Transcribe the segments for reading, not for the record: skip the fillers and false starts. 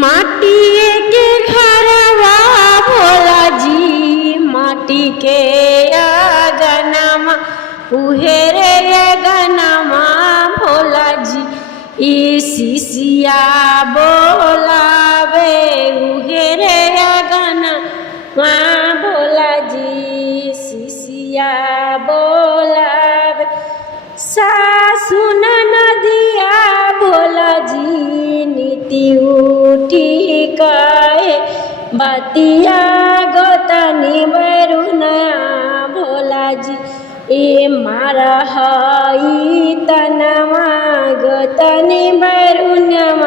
माटी के घरवा भोला जी, माटी के अगनमा उहेरे अगनमा भोला जी। ई शिशिया बोलावे उहेरे अगनमा भोला जी, शिशिया बोलावे। सासु नदिया भोला जी, नीति उठी काए बतिया गोतनी बरुना भोला जी। ए मारा हई तनमा गोतनी बरुनमा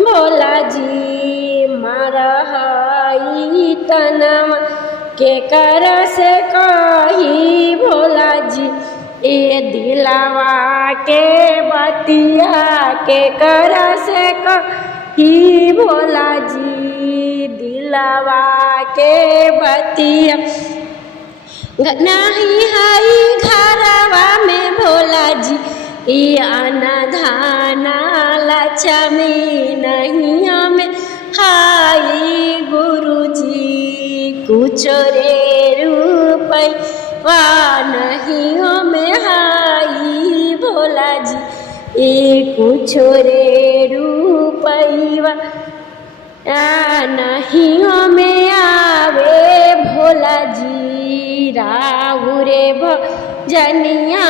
भोला जी, मारा हई तनमा के कर से कही भोला जी। ए दिलावा के बतिया के कर से कही भोला जी, दिलावा के बतिया नहीं हई घरवा में भोला जी। ई अनधाना लक्ष्मी नहीं हमें हाई गुरु जी, कुछ रे रूपई वा नहीं हमें हाई भोला जी। ए कुछ रे रूपईवा नहीं हमें आवे भोला जी। राहुरे भजनिया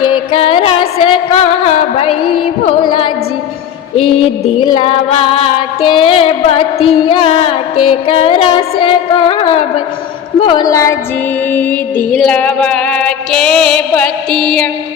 के कर से कहबई भोला जी। ई दिलावा के बतिया के कर से कहबई भोला जी, दिलावा के बतिया।